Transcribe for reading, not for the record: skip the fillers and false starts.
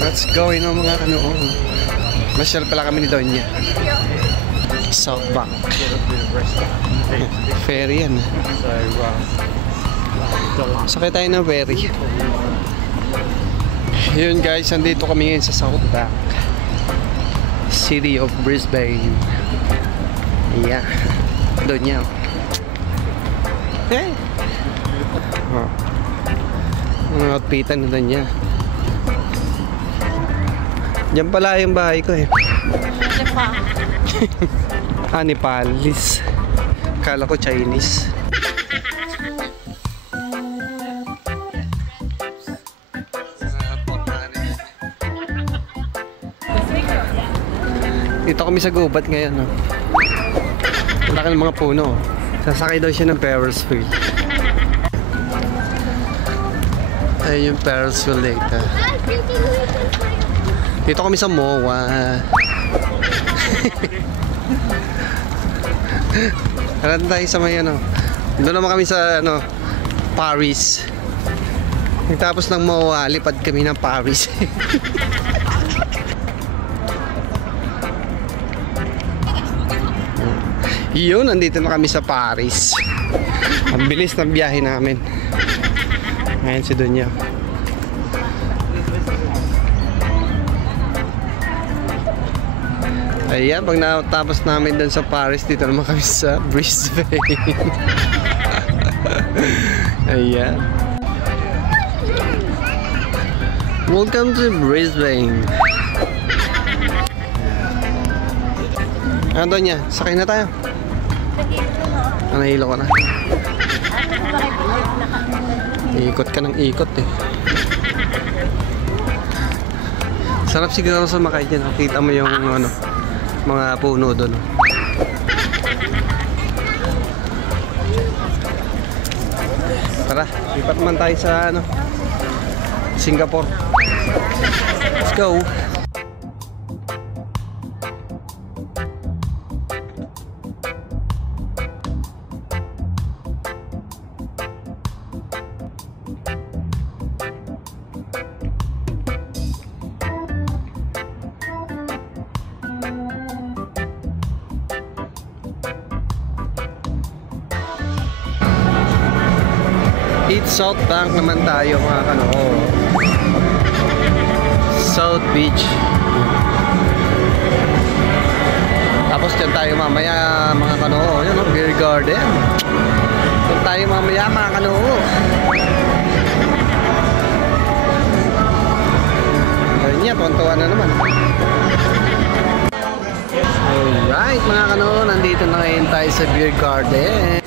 Let's go, mga kanoon. Masyal pala kami ni Donya. South Bank. Ferry yan. Sakay tayo ng ferry. Yun guys, nandito kami ngayon sa South Bank, City of Brisbane. Yeah. Donya. Eh. Oh. Ang outfitan na Donya. Diyan pala yung bahay ko eh. Nepalese. Kala ko Chinese. Dito kami sa gubat ngayon. No? Laki ng mga puno. Sasakay daw siya ng Ferris wheel. Ayun yung Ferris wheel later. Dito kami sa MOA. Harap tayo sa may ano. Doon naman kami sa ano, Paris. Tapos ng MOA, lipad kami ng Paris. Yun, nandito na kami sa Paris. Ang bilis ng biyahe namin. Ngayon si Donya. Ayan, pag natapos namin dun sa Paris, dito naman kami sa Brisbane. Ayan. Welcome to Brisbane. Ano Donya? Sakay na tayo. Nahilo ka na. Ikot ka ng ikot eh. Sarap siguro sa makay dyan. Kita mo yung ano, mga puno doon. Tara, lipat man tayo sa ano, Singapore. Let's go. East South Bank naman tayo mga kanoo. South Beach. Tapos dyan tayo mamaya mga kanoo. Yan o, Beer Garden. Dyan tayo mamaya mga kanoo. Ayun niya, tuwan-tuwa na naman. Alright mga kanoo, nandito na ngayon tayo sa Beer Garden.